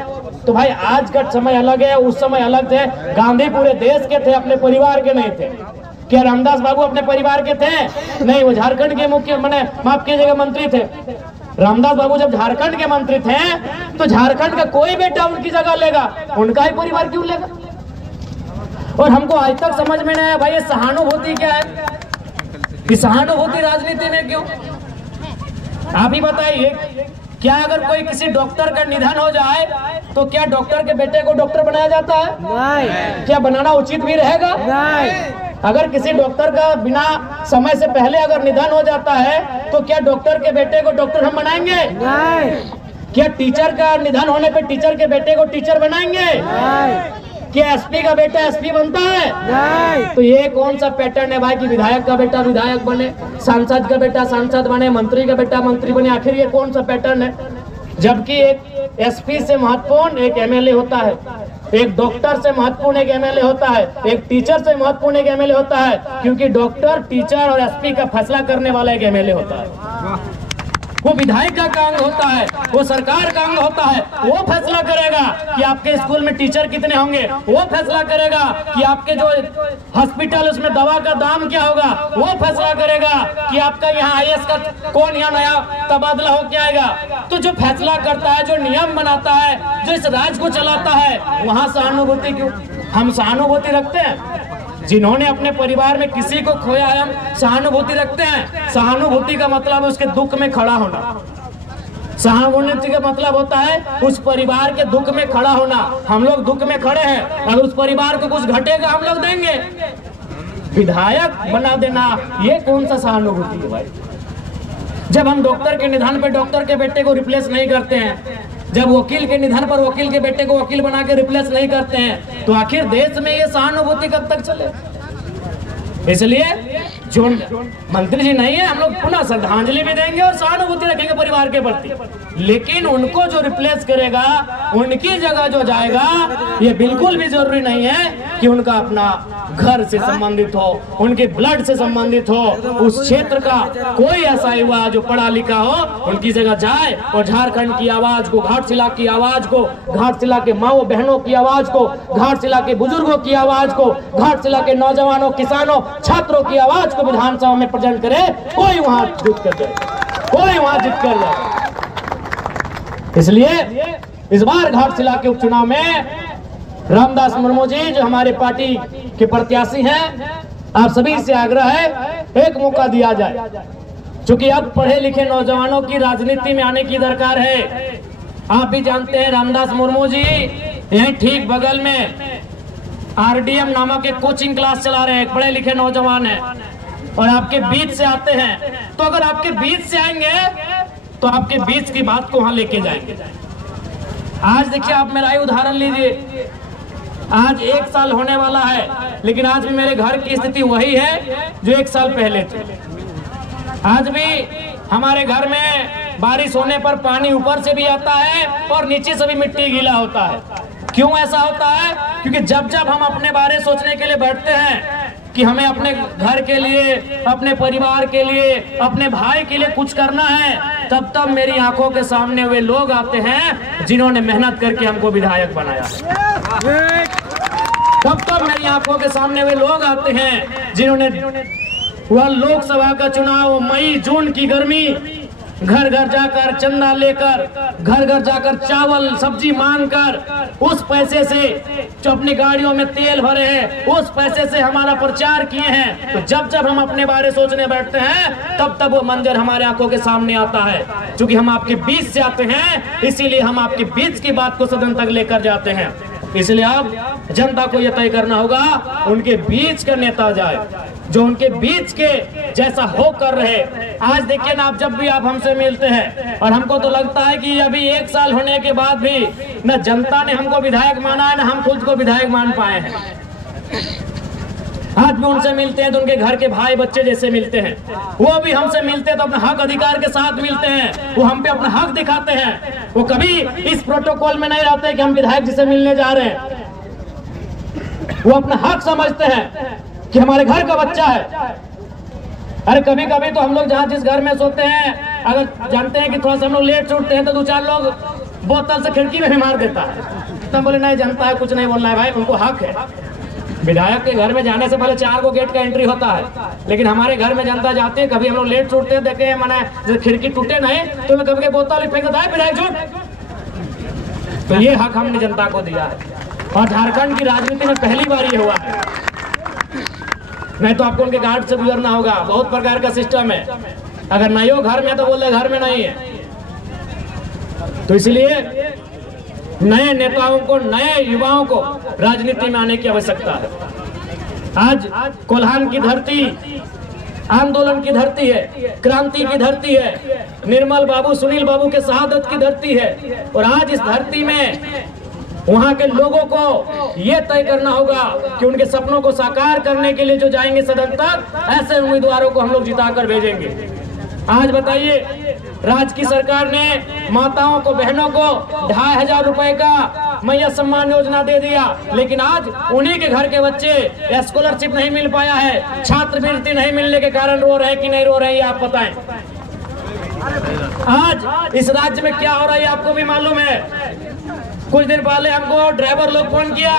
तो भाई आज का समय अलग है, उस समय अलग थे। गांधी पूरे देश के थे, अपने परिवार के नहीं थे। क्या रामदास बाबू अपने परिवार के थे? नहीं, वो झारखंड के मुख्य माफ कीजिएगा मंत्री थे। रामदास बाबू जब झारखंड के मंत्री थे तो झारखंड का कोई बेटा उनकी जगह लेगा, उनका ही परिवार क्यों लेगा? और हमको आज तक समझ में नहीं आया भाई ये सहानुभूति क्या है, ये सहानुभूति राजनीति में क्यों? आप ही बताइए, क्या अगर कोई किसी डॉक्टर का निधन हो जाए तो क्या डॉक्टर के बेटे को डॉक्टर बनाया जाता है? नहीं। क्या बनाना उचित भी रहेगा? नहीं। अगर किसी डॉक्टर का बिना समय से पहले अगर निधन हो जाता है तो क्या डॉक्टर के बेटे को डॉक्टर हम बनाएंगे? नहीं। क्या टीचर का निधन होने पे टीचर के बेटे को टीचर बनाएंगे? नहीं। क्या एसपी का बेटा एसपी बनता है? नहीं। तो ये कौन सा पैटर्न है भाई कि विधायक का बेटा विधायक बने, सांसद का बेटा सांसद बने, मंत्री का बेटा मंत्री बने? आखिर ये कौन सा पैटर्न है? जबकि एक एसपी से महत्वपूर्ण एक एमएलए होता है, एक डॉक्टर से महत्वपूर्ण एक एमएलए होता है, एक टीचर से महत्वपूर्ण एक एमएलए होता है, क्योंकि डॉक्टर, टीचर और एसपी का फैसला करने वाला एक एमएलए होता है। वो विधायक का काम होता है, वो सरकार का अंग होता है। वो फैसला करेगा कि आपके स्कूल में टीचर कितने होंगे, वो फैसला करेगा कि आपके जो हॉस्पिटल उसमें दवा का दाम क्या होगा, वो फैसला करेगा कि आपका यहाँ आईएएस का कौन यहाँ नया तबादला हो के आएगा। तो जो फैसला करता है, जो नियम बनाता है, जो इस राज्य को चलाता है, वहाँ सहानुभूति क्यों? हम सहानुभूति रखते हैं? जिन्होंने अपने परिवार में किसी को खोया है हम सहानुभूति रखते हैं। सहानुभूति का मतलब है उसके दुख में खड़ा होना। सहानुभूति का मतलब होता है उस परिवार के दुख में खड़ा होना। हम लोग दुख में खड़े हैं, अगर उस परिवार को कुछ घटेगा हम लोग देंगे। विधायक बना देना ये कौन सा सहानुभूति है भाई? जब हम डॉक्टर के निधन पे डॉक्टर के बेटे को रिप्लेस नहीं करते हैं, जब वकील के निधन पर वकील के बेटे को वकील बना के रिप्लेस नहीं करते हैं, तो आखिर देश में ये सहानुभूति कब तक चले? इसलिए जो मंत्री जी नहीं है, हम लोग पुनः श्रद्धांजलि भी देंगे और सहानुभूति रखेंगे परिवार के प्रति, लेकिन उनको जो रिप्लेस करेगा, उनकी जगह जो जाएगा, ये बिल्कुल भी जरूरी नहीं है कि उनका अपना घर से संबंधित हो, उनके ब्लड से संबंधित हो, उस क्षेत्र का कोई ऐसा युवा जो पढ़ा लिखा हो उनकी जगह जाए और झारखंड की आवाज को, घाटशिला की आवाज को, घाटशिला के माओ बहनों की आवाज को, घाटशिला के बुजुर्गों की आवाज को, घाटशिला के नौजवानों, किसानों, छात्रों की आवाज को विधानसभा में प्रेजेंट करे, कोई वहां जीत कर जाए, कोई वहां जीत कर जाए। इसलिए इस बार घाटशिला के उपचुनाव में रामदास मुर्मू जी जो हमारे पार्टी के प्रत्याशी हैं, आप सभी से आग्रह है एक मौका दिया जाए, क्योंकि अब पढ़े लिखे नौजवानों की राजनीति में आने की दरकार है। आप भी जानते हैं रामदास मुर्मू जी यहीं ठीक बगल में आरडीएम नामक एक कोचिंग क्लास चला रहे हैं, पढ़े लिखे नौजवान हैं और आपके बीच से आते हैं। तो अगर आपके बीच से आएंगे तो आपके बीच की बात को वहां लेके जाएंगे। आज देखिए, आप मेरा ही उदाहरण लीजिए, आज 1 साल होने वाला है, लेकिन आज भी मेरे घर की स्थिति वही है जो 1 साल पहले थी। आज भी हमारे घर में बारिश होने पर पानी ऊपर से भी आता है और नीचे से भी मिट्टी गीला होता है। क्यों ऐसा होता है? क्योंकि जब जब हम अपने बारे सोचने के लिए बैठते हैं कि हमें अपने घर के लिए, अपने परिवार के लिए, अपने भाई के लिए कुछ करना है, तब तब मेरी आंखों के सामने वे लोग आते हैं जिन्होंने मेहनत करके हमको विधायक बनाया। तब तब मेरी आंखों के सामने वे लोग आते हैं जिन्होंने वह लोकसभा का चुनाव, मई जून की गर्मी, घर घर जाकर चंदा लेकर, घर घर जाकर चावल सब्जी मांगकर, उस पैसे से जो अपनी गाड़ियों में तेल भरे हैं, उस पैसे से हमारा प्रचार किए हैं। तो जब जब हम अपने बारे सोचने बैठते हैं, तब तब वो मंजर हमारे आंखों के सामने आता है। क्योंकि हम आपके बीच से आते हैं, इसीलिए हम आपके बीच की बात को सदन तक लेकर जाते हैं। इसलिए अब जनता को यह तय करना होगा उनके बीच का नेता जाए, जो उनके बीच के जैसा होकर रहे। आज देखिए ना, आप जब भी आप हमसे मिलते हैं, और हमको तो लगता है कि अभी 1 साल होने के बाद भी न जनता ने हमको विधायक माना है, न हम खुद को विधायक मान पाए हैं। आज भी उनसे मिलते हैं तो उनके घर के भाई बच्चे जैसे मिलते हैं। वो भी हमसे मिलते हैं तो अपने हक अधिकार के साथ मिलते हैं, वो हम पे अपना हक दिखाते हैं। वो कभी इस प्रोटोकॉल में नहीं रहते कि हम विधायक जी से मिलने जा रहे हैं। वो अपना हक समझते हैं कि हमारे घर का बच्चा है। अरे कभी कभी तो हम लोग जहाँ जिस घर में सोते हैं, अगर जानते हैं कि थोड़ा सा हम लोग लेट उठते हैं, तो 2-4 लोग बोतल से खिड़की में भी मार देता है। तब बोले नहीं, जनता है, कुछ नहीं बोलना है भाई, उनको हक है। विधायक के घर में जाने से पहले 4 गो गेट का एंट्री होता है, लेकिन हमारे घर में जनता जाती है, कभी हम लोग लेट उठते हैं, देखे मैंने खिड़की टूटे नहीं तो कभी के बोतल फेंक देता है विधायक झूठ। तो ये हक हमने जनता को दिया है, और झारखंड की राजनीति में पहली बार ये हुआ है। नहीं तो आपको उनके गार्ड से गुजरना होगा। बहुत प्रकार का सिस्टम है, अगर नहीं हो घर में तो बोले घर में नहीं है। तो इसलिए नए नेताओं को, नए युवाओं को राजनीति में आने की आवश्यकता है। आज कोल्हान की धरती आंदोलन की धरती है, क्रांति की धरती है, निर्मल बाबू सुनील बाबू के शहादत की धरती है। और आज इस धरती में वहां के लोगों को ये तय करना होगा कि उनके सपनों को साकार करने के लिए जो जाएंगे सदन तक, ऐसे उम्मीदवारों को हम लोग जिताकर भेजेंगे। आज बताइए, राज्य की सरकार ने माताओं को, बहनों को 2500 रुपए का मैया सम्मान योजना दे दिया, लेकिन आज उन्हीं के घर के बच्चे स्कॉलरशिप नहीं मिल पाया है, छात्रवृत्ति नहीं मिलने के कारण रो रहे हैं कि नहीं रो रहे हैं, ये आप बताएं। आज इस राज्य में क्या हो रहा है आपको भी मालूम है। कुछ दिन पहले हमको ड्राइवर लोग फोन किया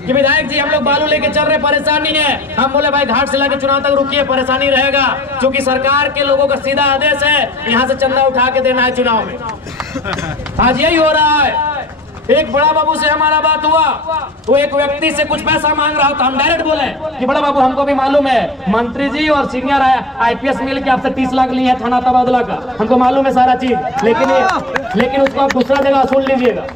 कि विधायक जी हम लोग बालू लेके चल रहे, परेशानी है। हम बोले भाई घाट से लेकर चुनाव तक रुकिए, परेशानी रहेगा, क्योंकि सरकार के लोगों का सीधा आदेश है यहाँ से चंदा उठा के देना है चुनाव में। आज यही हो रहा है। एक बड़ा बाबू से हमारा बात हुआ, वो एक व्यक्ति से कुछ पैसा मांग रहा था। हम डायरेक्ट बोले कि बड़ा बाबू हमको भी मालूम है, मंत्री जी और सीनियर IPS मिल के आपसे 30 लाख लिए हैं थाना तबादला का, हमको मालूम है सारा चीज, लेकिन उसको आप दूसरा जगह सुन लीजिएगा।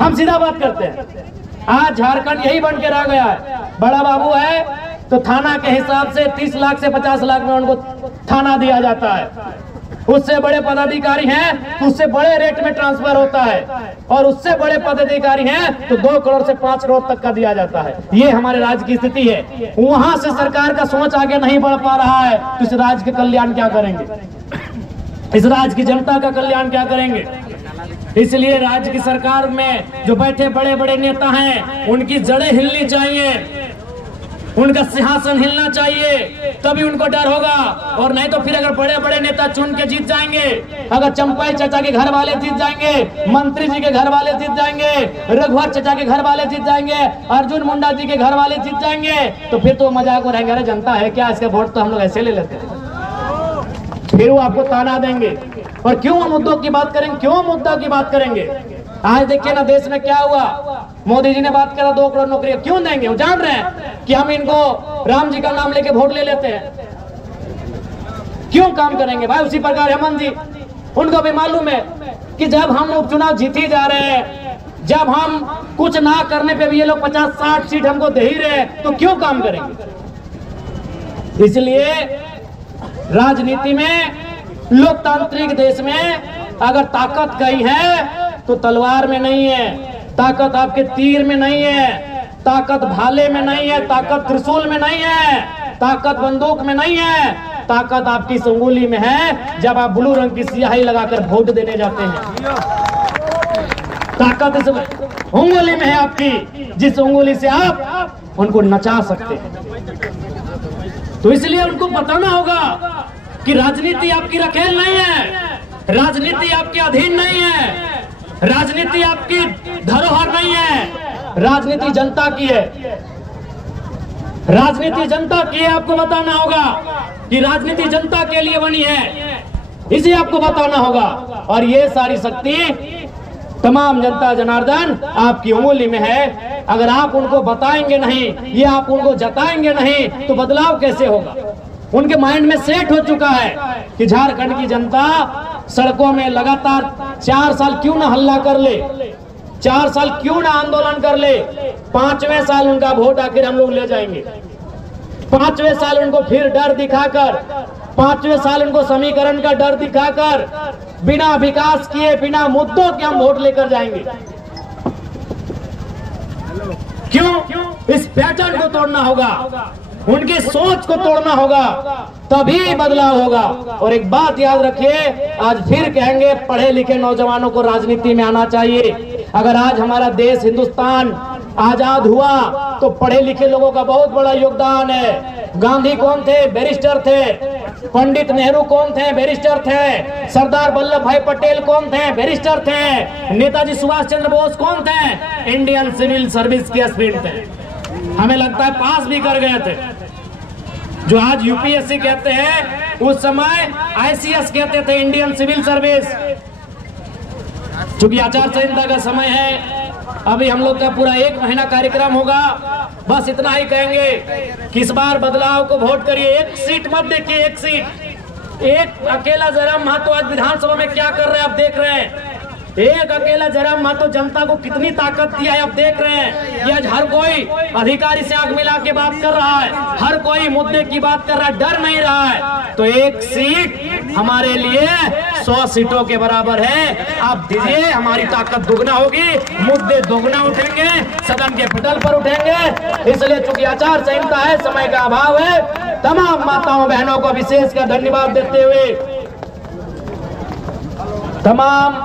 हम सीधा बात करते हैं। आज झारखंड यही बन के रह गया है। बड़ा बाबू है तो थाना के हिसाब से 30 लाख से 50 लाख में उनको थाना दिया जाता है। उससे बड़े पदाधिकारी हैं तो उससे बड़े रेट में ट्रांसफर होता है, और उससे बड़े पदाधिकारी हैं तो 2 करोड़ से 5 करोड़ तक का दिया जाता है। ये हमारे राज्य की स्थिति है। वहां से सरकार का सोच आगे नहीं बढ़ पा रहा है तो इस राज्य के कल्याण क्या करेंगे, इस राज्य की जनता का कल्याण क्या करेंगे। इसलिए राज्य की सरकार में जो बैठे बड़े बड़े नेता हैं उनकी जड़ें हिलनी चाहिए, उनका सिंहासन हिलना चाहिए, तभी उनको डर होगा। और नहीं तो फिर अगर बड़े बड़े नेता चुन के जीत जाएंगे, अगर चंपाई चाचा के घर वाले जीत जाएंगे, मंत्री जी के घर वाले जीत जाएंगे, रघुवर चाचा के घर वाले जीत जाएंगे, अर्जुन मुंडा जी के घर वाले जीत जाएंगे, तो फिर तो मजाक रहेंगे, अरे जनता है क्या, इसका वोट तो हम लोग ऐसे ले लेते हैं। फिर वो आपको ताना देंगे। और क्यों हम मुद्दों की बात करेंगे, क्यों मुद्दा की बात करेंगे। आज देखिए ना देश में क्या हुआ, मोदी जी ने बात करा 2 करोड़ नौकरी, क्यों देंगे, वो जान रहे हैं कि हम इनको राम जी का नाम लेके वोट ले लेते हैं, क्यों काम करेंगे भाई। उसी प्रकार हेमंत जी, उनको भी मालूम है कि जब हम उपचुनाव जीत ही जा रहे हैं, जब हम कुछ ना करने पे भी ये लोग 50-60 सीट हमको दे ही रहे हैं, तो क्यों काम करेंगे। इसलिए राजनीति में, लोकतांत्रिक देश में अगर ताकत कहीं है तो तलवार में नहीं है, ताकत आपके तीर में नहीं है, ताकत भाले में नहीं है, ताकत त्रिशूल में नहीं है, ताकत बंदूक में नहीं है, ताकत आपकी इस उंगली में है जब आप ब्लू रंग की स्याही लगाकर वोट देने जाते हैं। ताकत इस उंगली में है आपकी, जिस उंगली से आप उनको नचा सकते हैं। तो इसलिए उनको बताना होगा कि राजनीति आपकी रखेल नहीं है, राजनीति आपके अधीन नहीं है, राजनीति आपकी धरोहर नहीं है, राजनीति जनता की है, राजनीति जनता की है। आपको बताना होगा कि राजनीति जनता के लिए बनी है, इसे आपको बताना होगा। और ये सारी शक्ति तमाम जनता जनार्दन आपकी उंगली में है। अगर आप उनको बताएंगे नहीं, ये आप उनको जताएंगे नहीं, तो बदलाव कैसे होगा। उनके माइंड में सेट हो चुका है कि झारखंड की जनता सड़कों में लगातार 4 साल क्यों ना हल्ला कर ले, 4 साल क्यों ना आंदोलन कर ले, 5वें साल उनका वोट आखिर हम लोग ले जाएंगे। 5वें साल उनको फिर डर दिखाकर, 5वें साल उनको समीकरण का डर दिखाकर, बिना विकास किए, बिना मुद्दों के हम वोट लेकर जाएंगे। क्यों? इस पैटर्न को तोड़ना होगा, उनकी सोच को तोड़ना होगा, तभी बदलाव होगा। और एक बात याद रखिए, आज फिर कहेंगे पढ़े लिखे नौजवानों को राजनीति में आना चाहिए। अगर आज हमारा देश हिंदुस्तान आजाद हुआ तो पढ़े लिखे लोगों का बहुत बड़ा योगदान है। गांधी कौन थे? बैरिस्टर थे। पंडित नेहरू कौन थे? बैरिस्टर थे। सरदार वल्लभ भाई पटेल कौन थे? बैरिस्टर थे। नेताजी सुभाष चंद्र बोस कौन थे? इंडियन सिविल सर्विस के एस्पिरेंट थे। हमें लगता है पास भी कर गए थे। जो आज यूपीएससी कहते हैं, उस समय ICS कहते थे, इंडियन सिविल सर्विस। चूंकि आचार संहिता का समय है, अभी हम लोग का पूरा 1 महीना कार्यक्रम होगा। बस इतना ही कहेंगे कि इस बार बदलाव को वोट करिए। 1 सीट मत देखिए, 1 सीट, एक अकेला जयराम महतो आज विधानसभा में क्या कर रहे हैं आप देख रहे हैं। एक अकेला जयराम महतो जनता को कितनी ताकत दिया है। आप देख रहे हैं कि आज हर कोई अधिकारी से आंख मिला के बात कर रहा है, हर कोई मुद्दे की बात कर रहा है, डर नहीं रहा है। तो एक सीट हमारे लिए 100 सीटों के बराबर है। आप दीजिए, हमारी ताकत दुगना होगी, मुद्दे दुगना उठेंगे, सदन के पटल पर उठेंगे। इसलिए चूंकि आचार संहिता है, समय का अभाव है, तमाम माताओं बहनों को विशेषकर धन्यवाद देते हुए, तमाम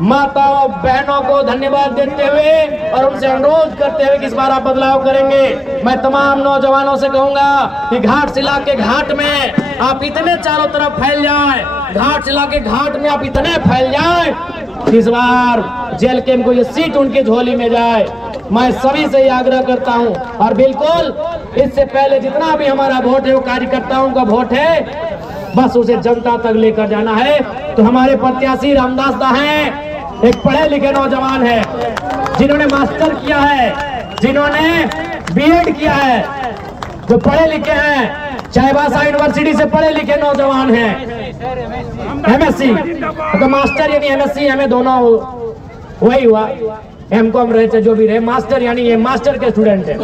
माताओं बहनों को धन्यवाद देते हुए और उनसे अनुरोध करते हुए कि इस बार आप बदलाव करेंगे। मैं तमाम नौजवानों से कहूंगा कि घाटशिला के घाट में आप इतने चारों तरफ फैल जाएं, घाटशिला के घाट में आप इतने फैल जाएं कि इस बार जेल कैंप को ये सीट उनकी झोली में जाए। मैं सभी से आग्रह करता हूं। और बिल्कुल इससे पहले जितना भी हमारा वोट है वो कार्यकर्ताओं का वोट है, बस उसे जनता तक लेकर जाना है। तो हमारे प्रत्याशी रामदास दा हैं, एक पढ़े लिखे नौजवान है, जिन्होंने मास्टर किया है, जिन्होंने बीएड किया है, जो पढ़े लिखे हैं, चाईबासा यूनिवर्सिटी से पढ़े लिखे नौजवान हैं, एमएससी तो मास्टर यानी एमएससी एमए दोनों वही हुआ, एमकॉम रहे जो भी रहे, मास्टर यानी ये मास्टर के स्टूडेंट है,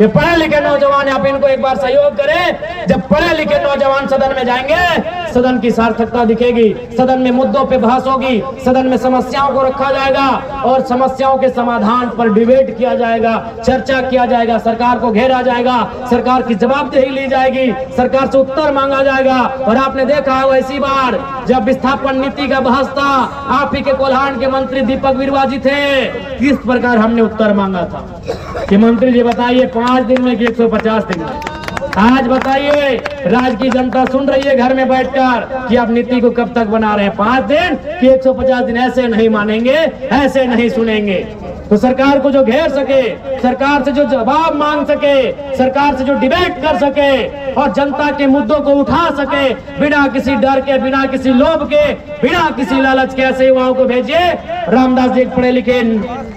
ये पढ़े लिखे नौजवान है। आप इनको एक बार सहयोग करें। जब पढ़े लिखे नौजवान सदन में जाएंगे, सदन की सार्थकता दिखेगी, सदन में मुद्दों पे बहस होगी, सदन में समस्याओं को रखा जाएगा और समस्याओं के समाधान पर डिबेट किया जाएगा, चर्चा किया जाएगा, सरकार को घेरा जाएगा, सरकार की जवाबदेही ली जाएगी, सरकार से उत्तर मांगा जाएगा। और आपने देखा है इसी बार जब विस्थापन नीति का बहस था, आप ही के कोल्हान के मंत्री दीपक बिरुवा जी थे, किस प्रकार हमने उत्तर मांगा था कि मंत्री जी बताइए 5 दिन में कि 150 दिन में। आज बताइए, राज्य की जनता सुन रही है घर में बैठकर कि आप नीति को कब तक बना रहे हैं, 5 दिन कि 150 दिन। ऐसे नहीं मानेंगे, ऐसे नहीं सुनेंगे। तो सरकार को जो घेर सके, सरकार से जो जवाब मांग सके, सरकार से जो डिबेट कर सके और जनता के मुद्दों को उठा सके, बिना किसी डर के, बिना किसी लोभ के, बिना किसी लालच के, ऐसे युवाओं को भेजिए। रामदास जी पढ़े लिखे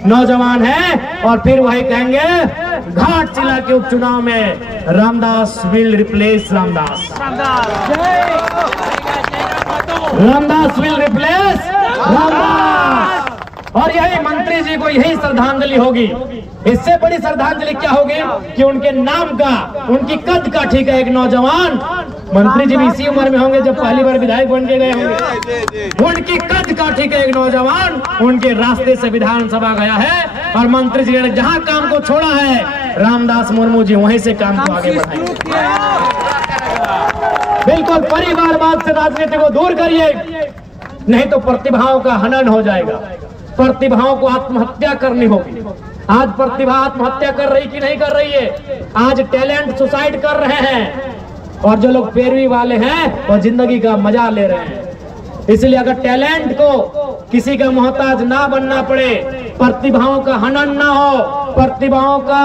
नौजवान हैं और फिर वही कहेंगे घाटशिला के उपचुनाव में Ramdas will replace Ramdas, Ramdas will replace Ramdas. और यही मंत्री जी को यही श्रद्धांजलि होगी। इससे बड़ी श्रद्धांजलि क्या होगी कि उनके नाम का, उनकी कद काठी का एक नौजवान, मंत्री जी भी इसी उम्र में होंगे जब पहली बार विधायक बन के गए होंगे, उनकी कद काठी का एक नौजवान उनके रास्ते से विधानसभा गया है। और मंत्री जी ने जहां काम को छोड़ा है, रामदास मुर्मू जी वहीं से काम को आगे बढ़ाएंगे। बिल्कुल परिवारवाद से राजनीति को दूर करिए, नहीं तो प्रतिभाओं का हनन हो जाएगा, प्रतिभाओं को आत्महत्या करनी होगी। आज प्रतिभा आत्महत्या कर रही कि नहीं कर रही है? आज टैलेंट सुसाइड कर रहे हैं और जो लोग पैरवी वाले हैं वो जिंदगी का मजा ले रहे हैं। इसलिए अगर टैलेंट को किसी का मोहताज ना बनना पड़े, प्रतिभाओं का हनन ना हो, प्रतिभाओं का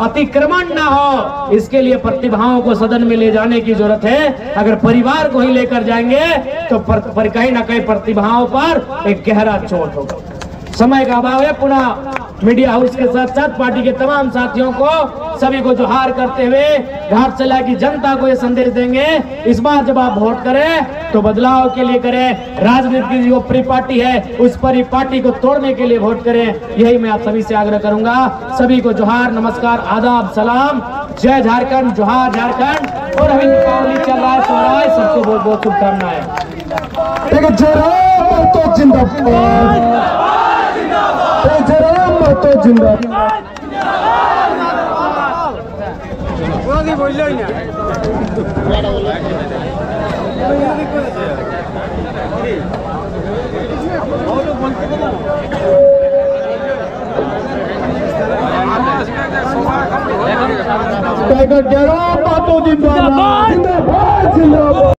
अतिक्रमण ना हो, इसके लिए प्रतिभाओं को सदन में ले जाने की जरूरत है। अगर परिवार को ही लेकर जाएंगे तो कहीं ना कहीं प्रतिभाओं पर एक गहरा चोट होगा। समय का अभाव है। पुनः मीडिया हाउस के साथ साथ पार्टी के तमाम साथियों को, सभी को जोहार करते हुए घाटशिला की जनता को ये संदेश देंगे, इस बार जब आप वोट करें तो बदलाव के लिए करें। राजनीति की जो प्री पार्टी है उस पर पार्टी को तोड़ने के लिए वोट करें। यही मैं आप सभी से आग्रह करूंगा। सभी को जोहार, नमस्कार, आदाब, सलाम, जय झारखंड, जोहार झारखंड। और अभी दीपावली चल रहा है, सोहराय, सबको बहुत बहुत शुभकामनाएं। तो जिंदाबाद। टाइगर जिंदाबाद, जिंदाबाद, जिंदाबाद।